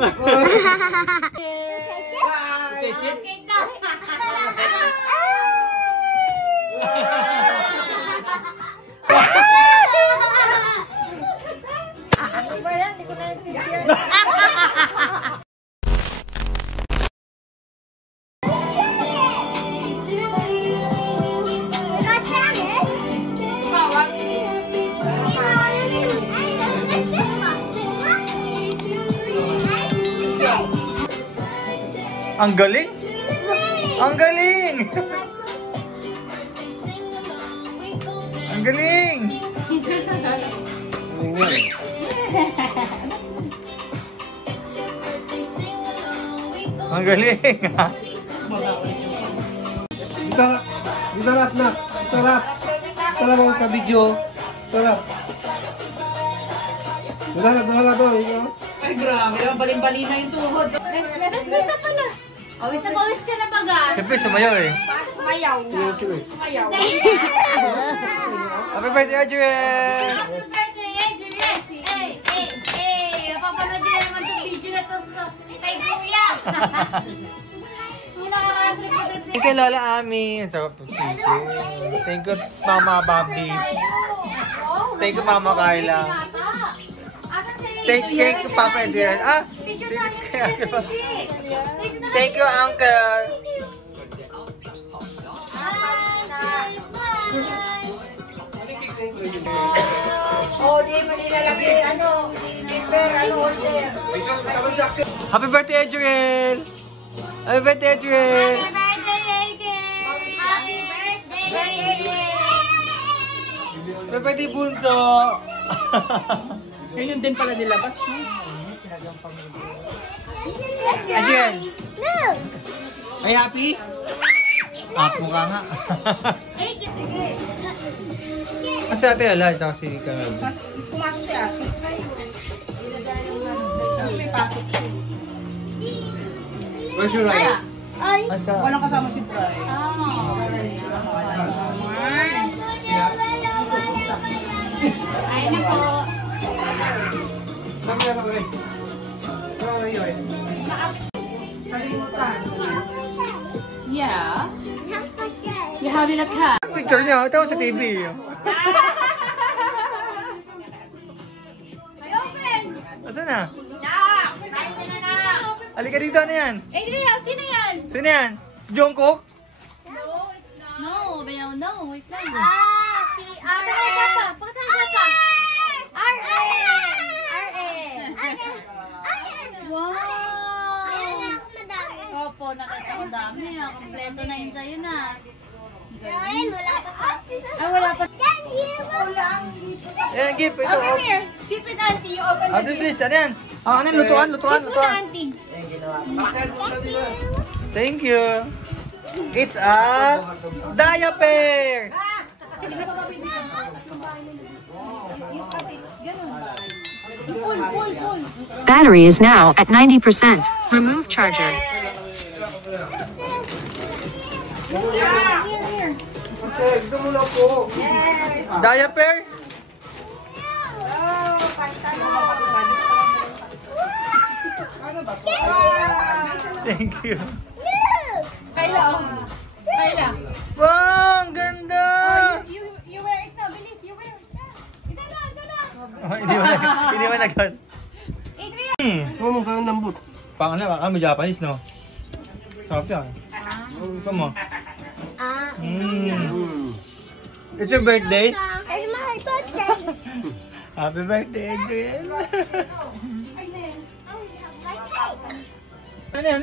Ano ba yan? Hindi ko naintindihan. Ang galing! Ang galing! Ang galing! Ang galing! Dito rap na! Dito rap! Dito rap ako sa video! Dito rap! Dito na to! Ay, grabe. Baling-bali na yung tuhod. Rest na pala. Awis na pawis ka na baga. Siyempre, sumayaw eh. Mayaw. Mayaw. Happy birthday, Adriel! Happy birthday, Adriel! Napapanood nyo naman itong video na to kay Kuya. Thank you, Lola Ami. Sarap ng chicken. Thank you, Mama Bobby. Thank you, Mama Carla. Thank you, Papa Adriel. Thank you, Uncle. Oh, di mali na lang holder. Happy birthday, Adriel! Happy birthday, Adriel! Happy birthday, Bunso! Ganyan din pala nilabas. Adriel! Ay, happy? Apo ka nga. Kasi ate ala, tsaka si Carol. Pumasok si ate. May pasok siya. Where's your rice? Asa? Walang kasama si Bray. Ay na po. Yeah. You having a cat? Picture niya, ito sa TV. Asa na? Halika dito, ano yan? Adriel, sino yan? Sino yan? Si Jungkook? No, wait lang. Si R.A. Pakita ka pa. R.A. Wow. Ayan na ako madami. Opo, nakita ko dami. Kompleto na yun sa'yo na. So, ayun, wala pa pa. Ay, wala pa. Ayan, gift. Ito. Come here. Sit with auntie. You open the Please, ano yan? Ano yan? Lutuan. Kiss mo na, auntie. Thank you. It's a diaper. Battery is now at 90%. Remove charger. Here. Gusto mo lang po. Diaper? Thank you. Kayla. Wow, ang ganda! You wear it na. Bilis, you wear it na. Ito na. Oh, hindi mo nagawin. Adrian! Ano kang lambot? Pang ano, kami Japanese, no? Sarap yan. Ito mo. It's your birthday? It's my birthday. Happy birthday, Adriel. Ano yan?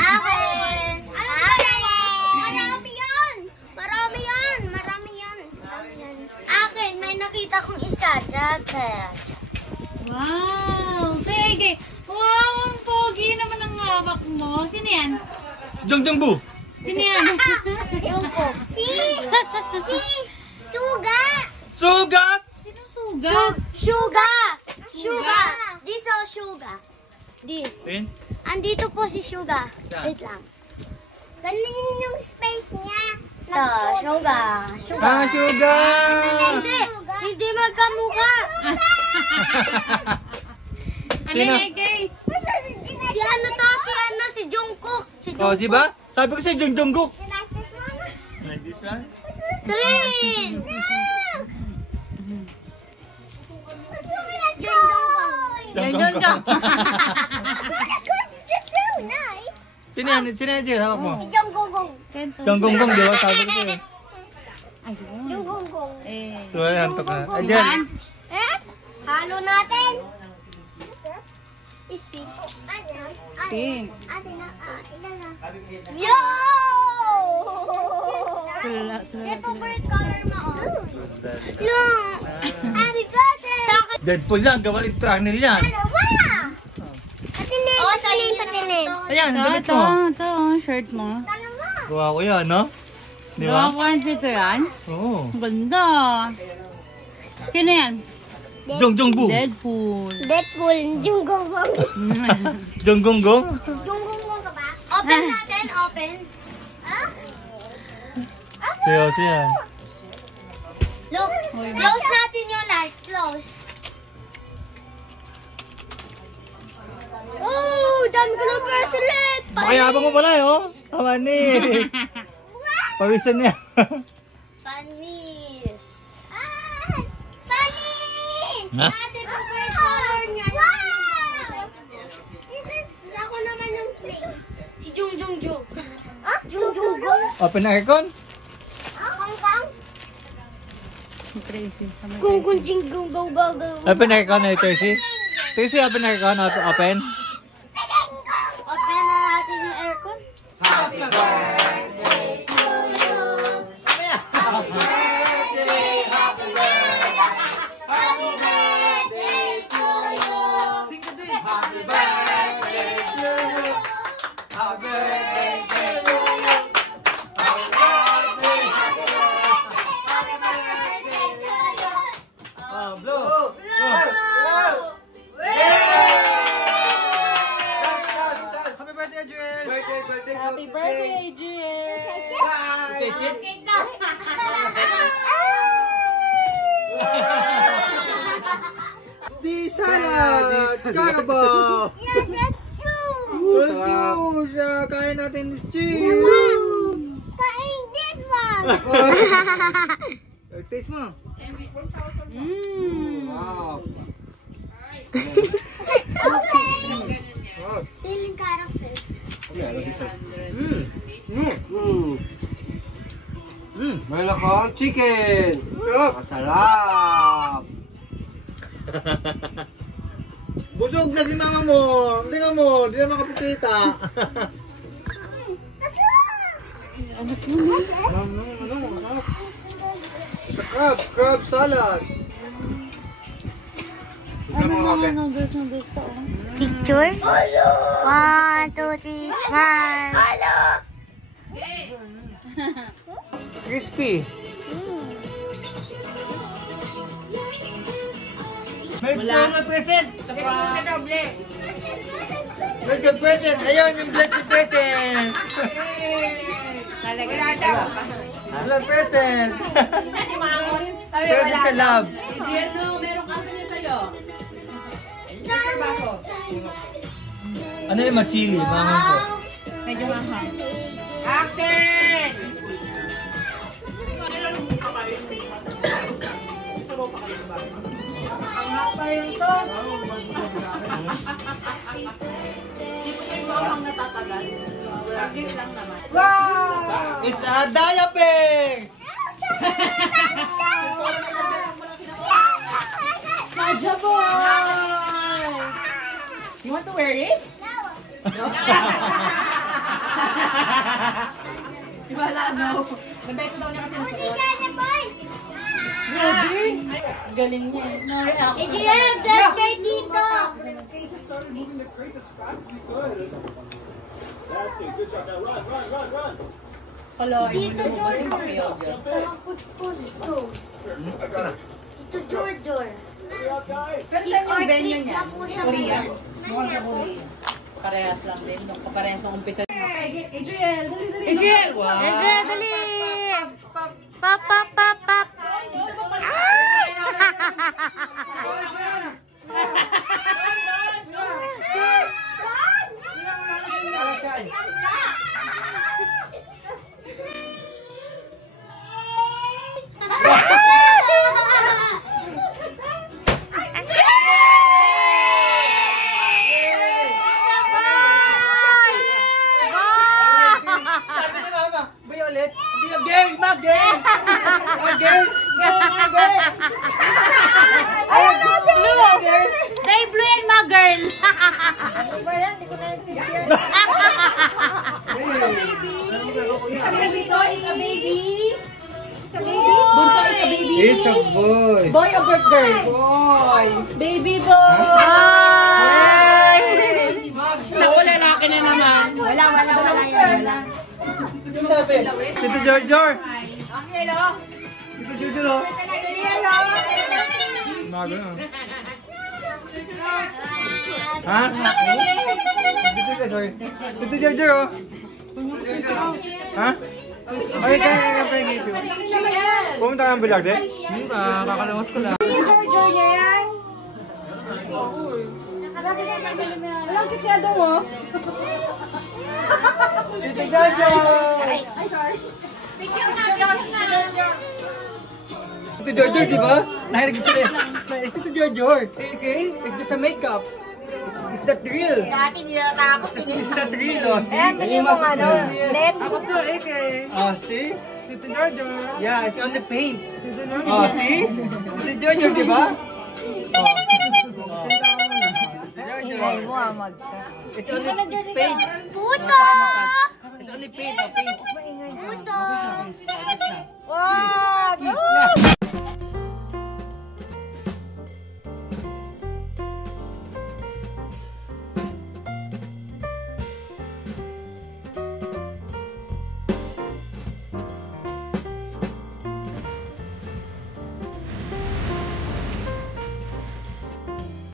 Akin. Marami yan. Akin, may nakita kong isa. Jacket. Wow! Sige! Wow! Ang pogi naman ang hawak mo. Sino yan? Jongjongbu. Sino yan? Yung ko. Si Suga. Sugat! Sino sugat? Suga. This is Suga. This. Ayun. Andito po si Suga. Saan? Wait lang. Ganun yung space niya. Ito, Suga. Sugat! Hindi magkamukha. Sino? Si ano to? Si Jungkook. Si Oh, di ba? Sabi ko si Jungkook. Like this one? Trin! Jungkook. Sino yan? Sino yan? Hawak mo? Jungkook, di ba? Sabi ko sa'yo. So, ayan, hantok na. Ayan. Halo natin. Pink. Yo! Tulala. Ito favorite color mo, oh. Yo! Happy birthday! Deadpool lang, gawa ni Trunel yan. Wow! Patinin, patinin. Ayan, ang damit Ito, mo. ito ang shirt mo. Gawa ko yan, no? Di Gawa ba? ko dito yan. Oo. Ang ganda. Sino yan? Jungkook. Deadpool. Deadpool, Jungkook. Jungkook. Jungkook ka ba? Open natin, open. Ah? Seryoso yan. Look, close natin yung light. Close. Oh, dami ko ng bracelet. Makayabang mo pala, oh. Tama ni. Pawisan niya. Panis. Ah! Panis! Ha? Ate, favorite color niya. Wow! Ako naman yung play. Si Jung. Ah? Jung. Open na aircon. Kong Kong? Crazy. Go. Open na aircon na Tracy. Tracy, open na aircon. Open. Open na natin yung aircon. Blow. Happy birthday, Joel. Happy birthday, Di salad! Carabao! Yeah, that's true. Kain natin this cheese. Kain this one. Taste mo. Wow! Feeling character. Meron akong chicken! Masarap! Busog na si mama mo. Tingnan mo, di na makapagkita. Sa crab salad! Noodles. Picture? 1, 2, 3, smile. Crispy. May present. Where's the present? Ayun, yung blessed present. Wala present. Present sa love. Ano yung machili? Mangang po. Medyo mahal. It's a diaper! Maja boy! You want to wear it? Wala, no. Nabesa daw niya kasi yung suot. Grabe! Galing niya. No-react. Did you have that cake dito? Dito, George. Dito, George. Pero saan yung venue niya? Na po siya. Korea? Mukhang sa Korea. Parehas lang din. Parehas nung umpisa. Adriel! Wow! Adriel, dali! Pop, pop, pop, pop! ba yan? Hindi ko naintindihan. Bunso is a baby. Bunso is a baby. It's a boy. Boy or girl? Boy. Baby boy. Naku, lalaki na naman. Wala yan. Tito Giorgio. Hello. Tito Giorgio. Hello. Mago na. Ha? Tito Giorgio. Tito Giorgio. Ha? Ay, kaya dito. Pumunta ka ng bilag din? Hindi pa, kakalawas ko lang. Alam kityado mo? Tito Giorgio! Tito Giorgio, di ba? Nahilig sila. It's Tito Giorgio. Okay? It's just a makeup. Is that real? Dati hindi natakot. Is that real? Oh, see? Bigyan mo nga net. Ako to, oh, see? Tito Giorgio. Yeah, it's only paint. Oh, see? Tito Giorgio, di ba? Oh. Ingay mo mag. It's paint. Puto! It's only paint. Oh, paint. Puto! Wag!